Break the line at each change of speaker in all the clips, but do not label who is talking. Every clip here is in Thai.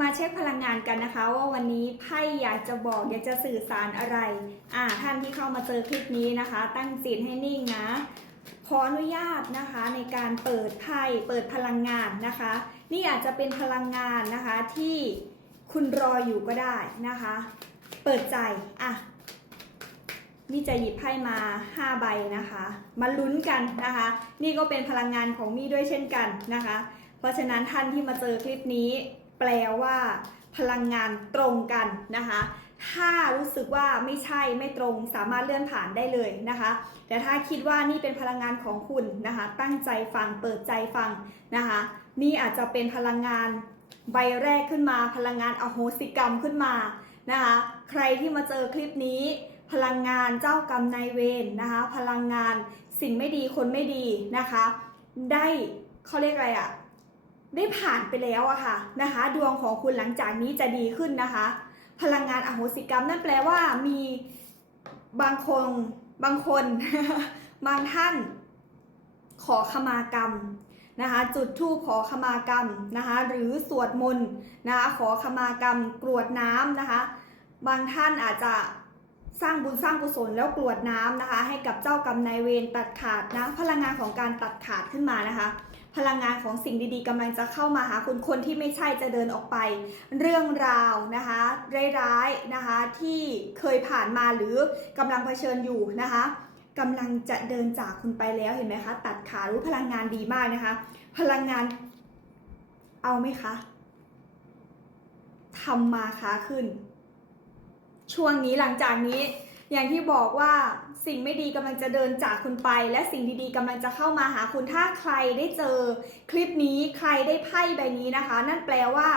มาเช็คพลังงานกันนะคะ ว่าวันนี้ไพ่อยากจะบอกอยากจะสื่อสารอะไร อ่าท่านที่เข้ามาเจอคลิปนี้นะคะ ตั้งจิตให้นิ่งนะขออนุญาตนะคะในการเปิดไพ่เปิดพลังงานนะคะ นี่อาจจะเป็นพลังงานนะคะที่คุณรออยู่ก็ได้นะคะ เปิดใจอะนี่จะหยิบไพ่มา 5 ใบนะคะ มาลุ้นกันนะคะ นี่ก็เป็นพลังงานของมี่ด้วยเช่นกันนะคะ เพราะฉะนั้นท่านที่มาเจอคลิปนี้ แปลว่า พลังงานตรงกันนะคะ ถ้ารู้สึกว่าไม่ใช่ไม่ตรงสามารถเลื่อนผ่านได้เลยนะคะ แต่ถ้าคิดว่านี่เป็นพลังงานของคุณนะคะ ตั้งใจฟังเปิดใจฟังนะคะ นี่อาจจะเป็นพลังงานใบแรกขึ้นมา พลังงานอโหสิกรรมขึ้นมานะคะ ใครที่มาเจอคลิปนี้ พลังงานเจ้ากรรมนายเวรนะคะ พลังงานสิ่งไม่ดีคนไม่ดีนะคะ ได้เขาเรียกอะไรอะ ได้ผ่านไปแล้วอะค่ะนะคะ ดวงของคุณหลังจากนี้จะดีขึ้นนะคะ พลังงานอโหสิกรรมนั่นแปลว่ามีบางคนบางคน บางท่าน ขอขมากรรมนะคะจุดธูปขอขมากรรมนะคะ หรือสวดมนต์นะคะขอขมากรรมกรวดน้ำนะคะ บางท่านอาจจะสร้างบุญสร้างกุศลแล้วกรวดน้ำนะคะ ให้กับเจ้ากรรมนายเวรตัดขาดนะพลังงานของการตัดขาดขึ้นมานะคะ พลังงานของสิ่งดีๆกำลังจะเข้ามาหาคุณคนที่ไม่ใช่จะเดินออกไป เรื่องราวนะคะร้ายๆนะคะที่เคยผ่านมาหรือกำลังเผชิญอยู่นะคะกำลังจะเดินจากคุณไปแล้วเห็นไหมคะ ตัดขารู้พลังงานดีมากนะคะ พลังงานเอาไหมคะทำมาค้าขึ้น ช่วงนี้หลังจากนี้ อย่างที่บอกว่าสิ่งไม่ดีกำลังจะเดินจากคุณไป และสิ่งดีๆกำลังจะเข้ามาหาคุณถ้าใครได้เจอคลิปนี้ใครได้ไพ่ใบนี้นะคะ นั่นแปลว่า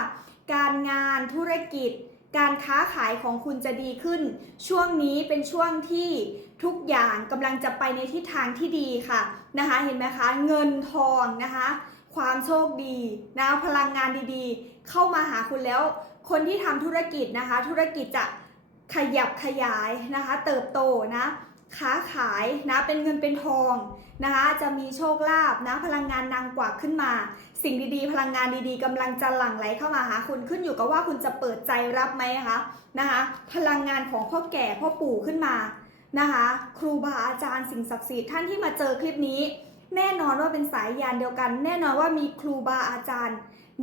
การงานธุรกิจ การค้าขายของคุณจะดีขึ้น ช่วงนี้เป็นช่วงที่ทุกอย่างกำลังจะไปในทิศทางที่ดีค่ะนะคะ เห็นไหมคะเงินทองนะคะความโชคดีนะพลังงานดีๆ เข้ามาหาคุณแล้ว คนที่ทำธุรกิจนะคะ ธุรกิจจะ ขยับขยายนะคะ เติบโตนะค้าขายนะเป็นเงินเป็นทองนะคะจะมีโชคลาภนะพลังงานนางกวักขึ้นมา สิ่งดีๆ พลังงานดีๆกำลังจะหลั่งไหลเข้ามาหาคุณขึ้นอยู่กับว่าคุณจะเปิดใจรับไหมคะนะคะ พลังงานของพ่อแก่พ่อปู่ขึ้นมานะคะ ครูบาอาจารย์สิ่งศักดิ์สิทธิ์ท่านที่มาเจอคลิปนี้ แน่นอนว่าเป็นสายยานเดียวกัน แน่นอนว่ามีครูบาอาจารย์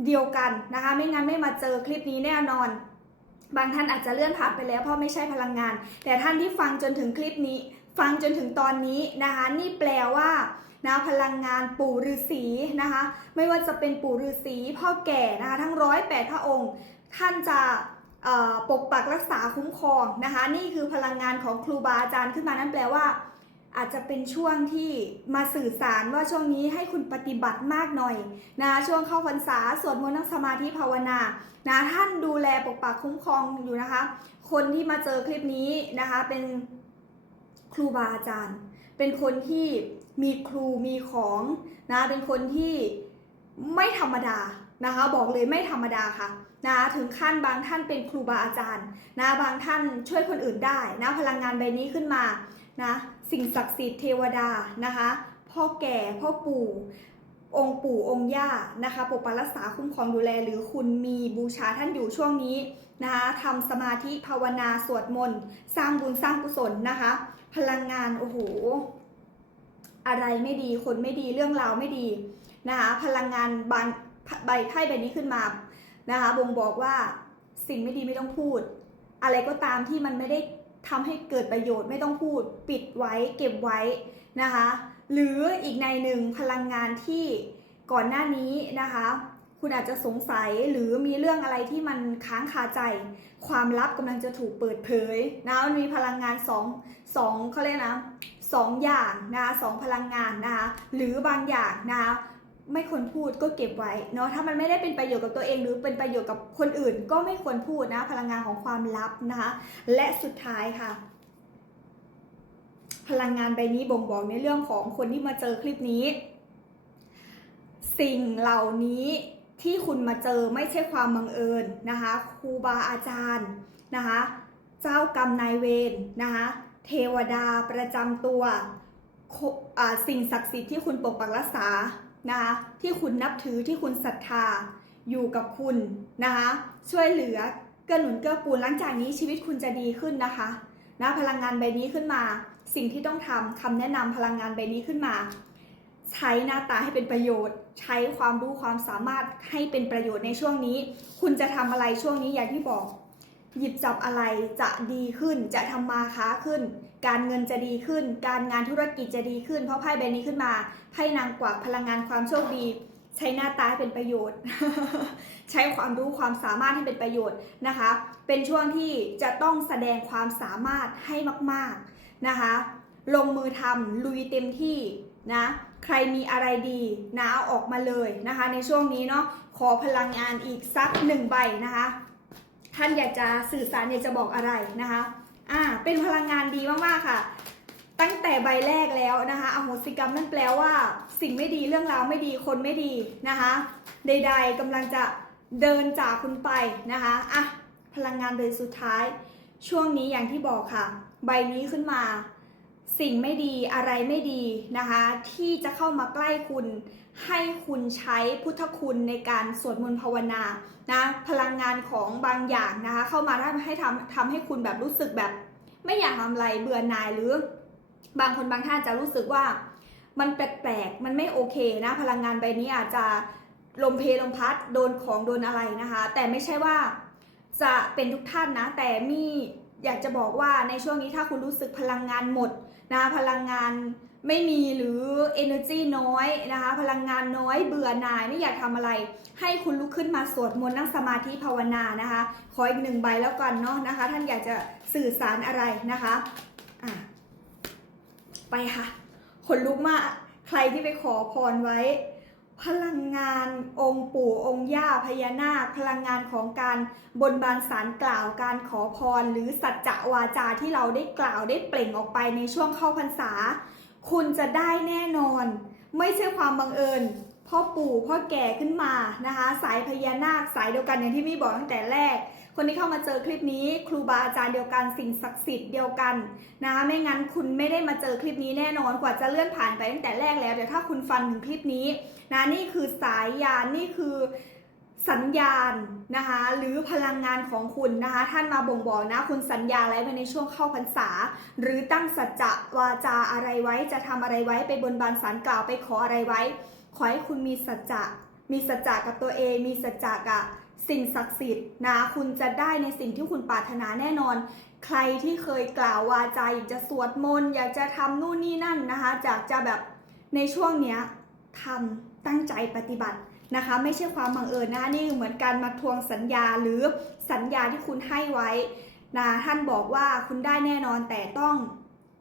เดียวกันนะคะ ไม่งั้นไม่มาเจอคลิปนี้แน่นอน บางท่านอาจจะเลื่อนผ่านไปแล้วเพราะไม่ใช่พลังงาน แต่ท่านที่ฟังจนถึงคลิปนี้ ฟังจนถึงตอนนี้นะคะ นี่แปลว่านะพลังงานปู่ฤาษีนะคะ ไม่ว่าจะเป็นปู่ฤาษีพ่อแก่นะคะ ทั้งร้อยแปดพระองค์ ท่านจะปกปักรักษาคุ้มครองนะคะ นี่คือพลังงานของครูบาอาจารย์ขึ้นมานั่นแปลว่า อาจจะเป็นช่วงที่มาสื่อสารว่าช่วงนี้ให้คุณปฏิบัติมากหน่อยนะช่วงเข้าพรรษาสวดมนต์นั่งสมาธิภาวนานะท่านดูแลปกปักคุ้มครองอยู่นะคะ คนที่มาเจอคลิปนี้นะคะเป็นครูบาอาจารย์ เป็นคนที่มีครูมีของนะเป็นคนที่ไม่ธรรมดานะคะบอกเลยไม่ธรรมดาค่ะนะถึงขั้นบางท่านเป็นครูบาอาจารย์นะบางท่านช่วยคนอื่นได้นะพลังงานใบนี้ขึ้นมานะสิ่งศักดิ์สิทธิ์เทวดานะคะพ่อแก่พ่อปู่องค์ปู่องค์ย่านะคะปกปักรักษาคุ้มครองดูแล หรือคุณมีบูชาท่านอยู่ช่วงนี้นะคะทำสมาธิภาวนาสวดมนต์สร้างบุญสร้างกุศลนะคะ พลังงานโอ้โหอะไรไม่ดีคนไม่ดีเรื่องราวไม่ดีนะคะพลังงานบางใบไพ่ใบนี้ขึ้นมานะคะบ่งบอกว่าสิ่งไม่ดีไม่ต้องพูด อะไรก็ตามที่มันไม่ได้ ทำให้เกิดประโยชน์ไม่ต้องพูดปิดไว้เก็บไว้นะคะ หรืออีกในหนึ่งพลังงานที่ก่อนหน้านี้นะคะ คุณอาจจะสงสัยหรือมีเรื่องอะไรที่มันค้างคาใจ ความลับกำลังจะถูกเปิดเผยนะมันมีพลังงานสองสองเขาเรียกนะสองอย่างนะคะสองพลังงานนะคะหรือบางอย่างนะคะ ไม่ควรพูดก็เก็บไว้เนาะถ้ามันไม่ได้เป็นประโยชน์กับตัวเอง หรือเป็นประโยชน์กับคนอื่น ก็ไม่ควรพูดนะพลังงานของความลับนะคะและสุดท้ายค่ะ พลังงานใบนี้บ่งบอกในเรื่องของคนที่มาเจอคลิปนี้ สิ่งเหล่านี้ที่คุณมาเจอไม่ใช่ความบังเอิญนะคะครูบาอาจารย์นะคะเจ้ากรรมนายเวรนะคะเทวดาประจำตัวสิ่งศักดิ์สิทธิ์ที่คุณปกปักรักษา นะคะที่คุณนับถือที่คุณศรัทธาอยู่กับคุณนะคะช่วยเหลือเกื้อหนุนเกื้อกูลหลังจากนี้ชีวิตคุณจะดีขึ้นนะคะนะพลังงานใบนี้ขึ้นมา สิ่งที่ต้องทำคำแนะนำพลังงานใบนี้ขึ้นมา ใช้หน้าตาให้เป็นประโยชน์ ใช้ความรู้ความสามารถให้เป็นประโยชน์ในช่วงนี้ คุณจะทำอะไรช่วงนี้อย่างที่บอก หยิบจับอะไรจะดีขึ้นจะทำมาค้าขึ้น การเงินจะดีขึ้น การงานธุรกิจจะดีขึ้น เพราะไพ่ใบนี้ขึ้นมาไพ่นางกวักพลังงานความโชคดี ใช้หน้าตาให้เป็นประโยชน์ ใช้ความรู้ความสามารถให้เป็นประโยชน์นะคะ เป็นช่วงที่จะต้องแสดงความสามารถให้มาก ๆนะคะ ลงมือทำลุยเต็มที่นะใครมีอะไรดีนะเอาออกมาเลยนะคะ ในช่วงนี้เนาะขอพลังงานอีกสักหนึ่งใบนะคะ ท่านอยากจะสื่อสารอยากจะบอกอะไรนะคะ อ่าเป็นพลังงานดีมากๆค่ะ ตั้งแต่ใบแรกแล้วนะคะอโหสิกรรมนั่นแปลว่าสิ่งไม่ดีเรื่องราวไม่ดีคนไม่ดีนะคะ ใด ๆกำลังจะเดินจากคุณไปนะคะอะพลังงานเดือนสุดท้าย ช่วงนี้อย่างที่บอกค่ะ ใบนี้ขึ้นมา สิ่งไม่ดีอะไรไม่ดีนะคะ ที่จะเข้ามาใกล้คุณ ให้คุณใช้พุทธคุณในการสวดมนต์ภาวนานะพลังงานของบางอย่างนะคะ เข้ามาทำให้ทำทำให้คุณแบบรู้สึกแบบ ไม่อยากทำอะไรเบื่อหน่ายหรือบางคนบางท่านจะรู้สึกว่า มันแปลกๆมันไม่โอเคนะพลังงานใบนี้อาจจะลมเพลมพัดโดนของโดนอะไรนะคะ แต่ไม่ใช่ว่าจะเป็นทุกท่านนะ แต่มีอยากจะบอกว่าในช่วงนี้ถ้าคุณรู้สึกพลังงานหมด นะพลังงานไม่มีหรือ energy น้อยนะคะพลังงานน้อยเบื่อหน่ายไม่อยากทำอะไร ให้คุณลุกขึ้นมาสวดมนต์นั่งสมาธิภาวนานะคะ ขออีกหนึ่งใบแล้วกันเนาะนะคะ ท่านอยากจะสื่อสารอะไรนะคะะไปค่ะขนลุกมากใครที่ไปขอพรไว้ พลังงานองค์ปู่องค์ย่าพญานาค พลังงานของการบนบานสารกล่าวการขอพร หรือสัจจะวาจาที่เราได้กล่าวได้เปล่งออกไปในช่วงเข้าพรรษา คุณจะได้แน่นอน ไม่ใช่ความบังเอิญพ่อปู่พ่อแก่ขึ้นมานะคะ สายพญานาคสายเดียวกันอย่างที่มี่บอกตั้งแต่แรก คนที่เข้ามาเจอคลิปนี้ ครูบาอาจารย์เดียวกันสิ่งศักดิ์สิทธิ์เดียวกันนะคะไม่งั้นคุณไม่ได้มาเจอคลิปนี้แน่นอนกว่าจะเลื่อนผ่านไปตั้งแต่แรกแล้วเดี๋ยวถ้าคุณฟันถึงคลิปนี้นะนี่คือสายยานนี่คือสัญญาณนะคะหรือพลังงานของคุณนะคะท่านมาบ่งบอกนะ คุณสัญญาอะไรไว้ในช่วงเข้าพรรษา หรือตั้งสัจจะวาจาอะไรไว้จะทำอะไรไว้ไปบนบานสารกล่าวไปขออะไรไว้ ขอให้คุณมีสัจจะมีสัจจะกับตัวเอง มีสัจจะกับ สิ่งศักดิ์สิทธิ์นะคุณจะได้ในสิ่งที่คุณปรารถนาแน่นอน ใครที่เคยกล่าววาจาอยากจะสวดมนต์อยากจะทำนู่นนี่นั่นนะคะจากจะแบบในช่วงเนี้ยทำตั้งใจปฏิบัตินะคะไม่ใช่ความบังเอิญนะนี่เหมือนการมาทวงสัญญาหรือสัญญาที่คุณให้ไว้นะท่านบอกว่าคุณได้แน่นอนแต่ต้อง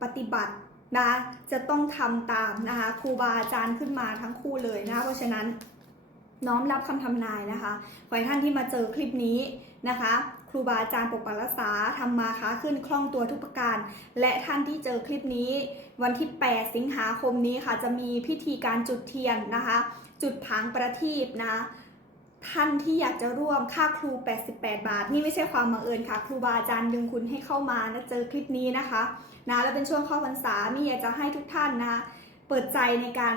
ปฏิบัตินะจะต้องทำตามนะคะครูบาอาจารย์ขึ้นมาทั้งคู่เลยนะเพราะฉะนั้น น้อมรับคำทำนายนะคะขอให้ท่านที่มาเจอคลิปนี้นะคะ ครูบาอาจารย์ปกปักรักษาทำมาค้าขึ้นคล่องตัวทุกประการ และท่านที่เจอคลิปนี้ วันที่ 8 สิงหาคมนี้ค่ะ จะมีพิธีการจุดเทียนนะคะ จุดผางประทีปนะท่านที่อยากจะร่วมค่าครู 88 บาท นี่ไม่ใช่ความบังเอิญค่ะ ครูบาอาจารย์ดึงคุณให้เข้ามานะเจอคลิปนี้นะคะนะแล้วเป็นช่วงเข้าพรรษามีอยากจะให้ทุกท่านนะเปิดใจในการ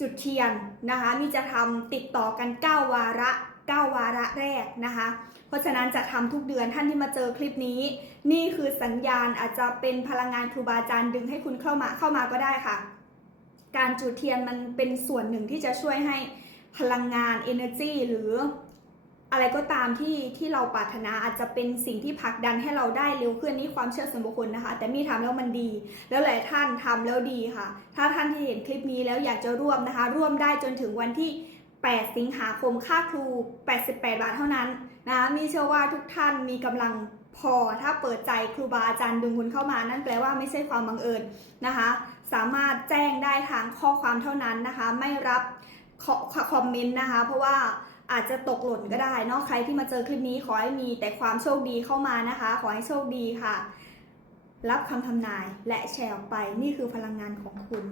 จุดเทียนนะคะนี่จะทำติดต่อกัน 9 วาระ 9 วาระแรกนะคะ เพราะฉะนั้นจะทำทุกเดือนท่านที่มาเจอคลิปนี้ นี่คือสัญญาณอาจจะเป็นพลังงานครูบาอาจารย์ดึงให้คุณเข้ามาเข้ามาก็ได้ค่ะ การจุดเทียนมันเป็นส่วนหนึ่งที่จะช่วยให้พลังงาน energy หรือ อะไรก็ตามที่ที่เราปรารถนาอาจจะเป็นสิ่งที่ผลักดันให้เราได้เร็วขึ้นนี่ความเชื่อส่วนบุคคลนะคะ แต่มีทำแล้วมันดี แล้วหลายท่านทำแล้วดีค่ะ ถ้าท่านที่เห็นคลิปนี้แล้วอยากจะร่วมนะคะ ร่วมได้จนถึงวันที่ 8 สิงหาคมค่าครู 88 บาทเท่านั้นนะคะมีเชื่อว่าทุกท่านมีกำลังพอถ้าเปิดใจครูบาอาจารย์ดึงคุณเข้ามา นั่นแปลว่าไม่ใช่ความบังเอิญนะคะ สามารถแจ้งได้ทางข้อความเท่านั้นนะคะ ไม่รับคอมเมนต์นะคะ เพราะว่า อาจจะตกหล่นก็ได้เนาะใครที่มาเจอคลิปนี้ขอให้มีแต่ความโชคดีเข้ามานะคะ ขอให้โชคดีค่ะ รับคำทำนายและแชร์ออกไปนี่คือพลังงานของคุณ